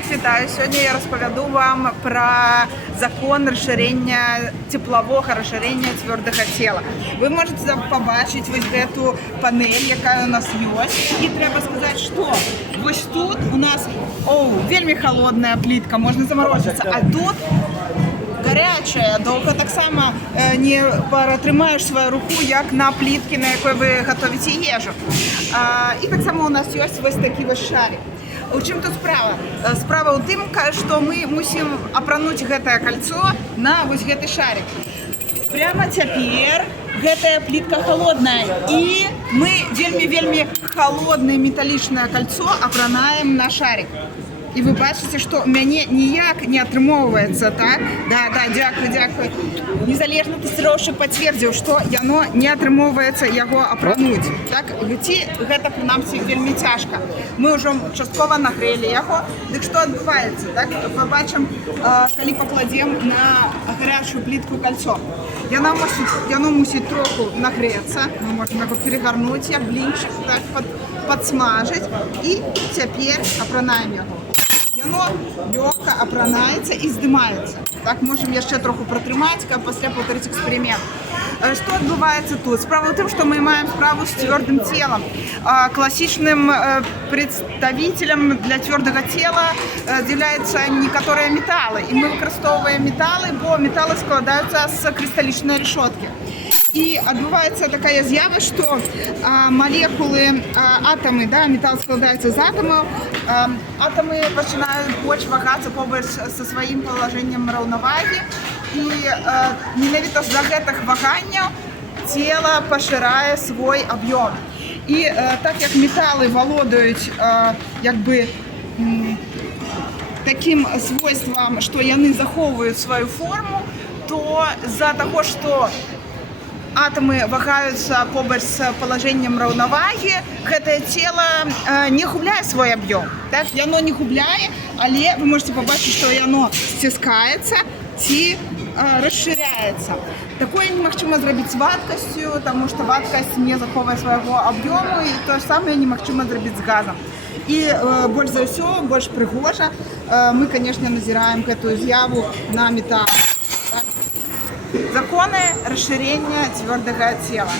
Всіх вітаю! Сьогодні я розповіду вам про закон розширення теплового розширення твердого тіла. Ви можете побачити ось цю панель, яка у нас є. І треба сказати, що ось тут у нас вельми холодна плитка, можна заморозитися, а тут гаряча, довго так само не протримаєш свою руку, як на плитці, на якій ви готуєте їжу. І так само у нас є ось такий ось шарик. У чым тут справа? Справа ў тым, што мы мусім апрануць гэтае кольцо на вось гэты шарик. Прямо цяпер гэтая плитка холодная, і мы вельмі холоднае металлічнае кольцо апранаем на шарик. І ви бачите, що у мяне ніяк не атрымоўваецца, так? Да, дзякуй. Незалежны тэсціроўшчык пацвердзіў, што яно не атрымоўваецца яго апрануць. Так, ці гэта прынамсі вельмі цяжка. Мы ўжо часткова нагрэлі яго. Дык што адбываецца, так? Пабачым, калі пакладзем на гарячую плітку кольцо. Яно мусіць троху нагрэцца. Мы можем яго перегарнуць, як блінчык, так, падсмажыць. І цяпер апранаем яго. Яно лёгка апранаецца і здымаецца. Так, можем яшчэ троху пратрымаць, каб пасля паўтарыць эксперымент. Што адбываецца тут? Справа ў тым, што мы маем справу з цвёрдым целам. Класічным прадставителем для цвёрдага цела з'яўляюцца некаторыя металы. І мы выкарыстоўваем металы, бо металы складаюцца з крысталічнай рашоткі. І адбываецца такая з'ява, што малекулы, атамы, метал складаецца з атамаў, атамы пачынаюць больш вагацца побач са сваім палажэннем раўнавагі, і менавіта з-за гэтых ваганняў цела пашырае свой аб'ём. І так як металы валодаюць такім свойствам, што яны захоўваюць сваю форму, то з-за таго, што атомы вагаюцца побач з палажэннем раўнавагі, гэтае цела не губляе свой аб'ём. Так? Яно не губляе, але вы можете пабачыць, што яно сціскаецца ці расширяецца. Такое немагчыма зрабіць з вадкасцю, таму што вадкасць не захоўвае свайго аб'ёму, і тое ж самае немагчыма зрабіць з газам. І больш за ўсё, больш прыгожа мы, канешне, назіраем гэтую з'яву на металах. Законы расширения твердого тела.